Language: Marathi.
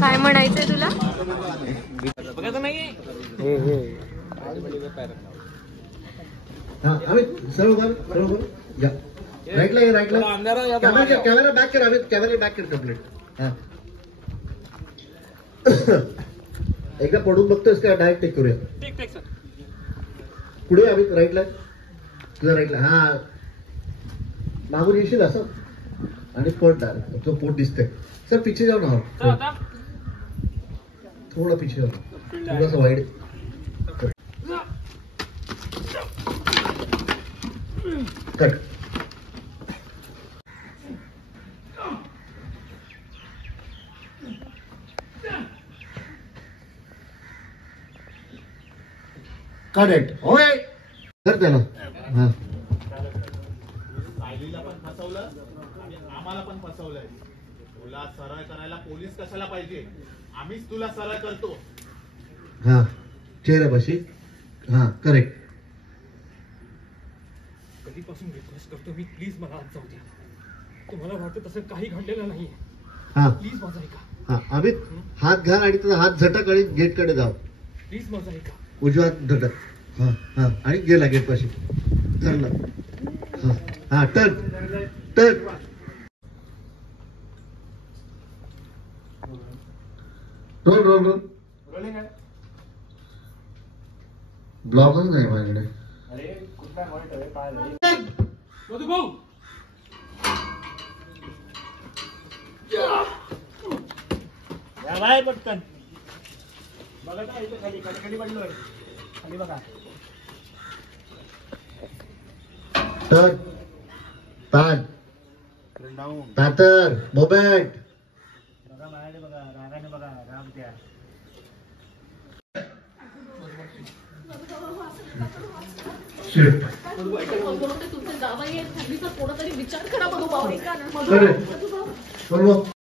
काय म्हणायचंय तुला? सर्व राईटला कॅमेरा बॅक कर अमित, कॅमेरा बॅक कर कंप्लीट. एकदा पडून बघतोस का डायरेक्ट टेक करूया. पुढे अमित राईटला, तुझा राईटला. हा मागून येशील असं आणि पड डायरेक्ट. तुझं पोट दिसतंय. सर पिछे जाऊ ना, थोडा पिछे जाऊ, थोडासा वाईड. कट. करेक्ट. होय कर त्याला. हा सायलीला पण फसवलं आणि आम्हाला पण फसवलंय. तुला सरळ करायला पोलीस कशाला पाहिजे? आम्हीच तुला सरळ करतो. हा चेहऱ्यापाशी. हा करेक्ट. कधीपासून रिक्वेस्ट करतो मी, प्लीज मला आज जाऊ द्या. तुम्हाला वाटतं तसं काही घडलेलं नाहीये. हा प्लीज माझा ऐका. हा अमित हात घाल आणि तुझा हात झटक आणि गेट कडे जाऊ. प्लीज माझा ऐका. उजवा हात झटक. हा हा आणि गेला गेट पाशी. चढला. हा हा turn turn. Roll roll roll. ब्लॉगच नाही माझ्याकडे. मधु भाऊ, या बाय पटकन. बघा काय इथे खाली खाली पडलोय. खाली बघा. टर्न तान तातर मोमेंट. बघा माझ्याकडे बघा, रागाने बघा, राग द्या. तुमचे जावई आहेत, थंडीचा थोडा तरी विचार करा. मधुभाऊ